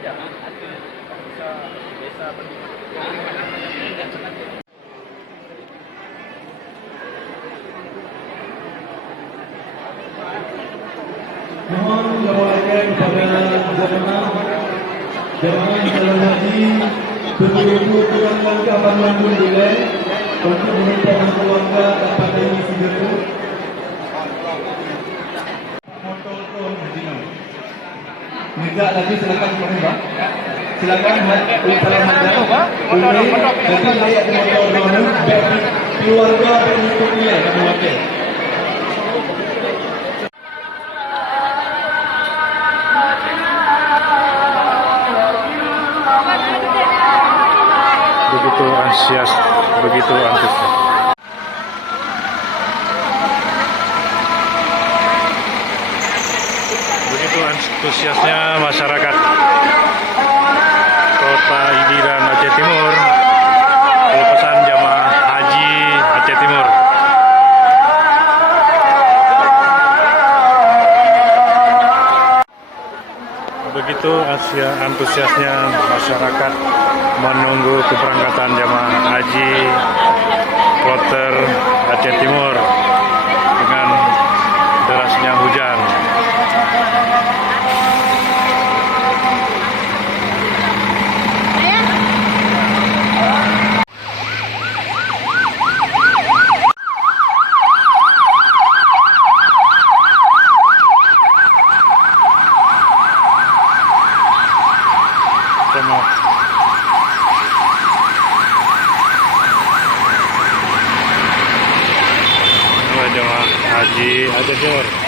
Mohon disampaikan kepada jemaah calon haji betul-betul kurangkan keamanan nilai untuk meminta keluarga dapat diisi dulu. Motor turun haji nak. Tidak lagi silakan Pak. Silakan kalau ada jadi layak motor turun bagi keluarga untuk nilai kami wakil. Begitu antusias, begitu antusias. Begitu antusiasnya masyarakat Kota Idiran Aceh Timur pelepasan jamaah haji Aceh Timur. Begitu antusiasnya masyarakat menunggu keberangkatan jamaah haji kloter Aceh Timur dengan derasnya hujan. Jemaah haji Aceh Timur.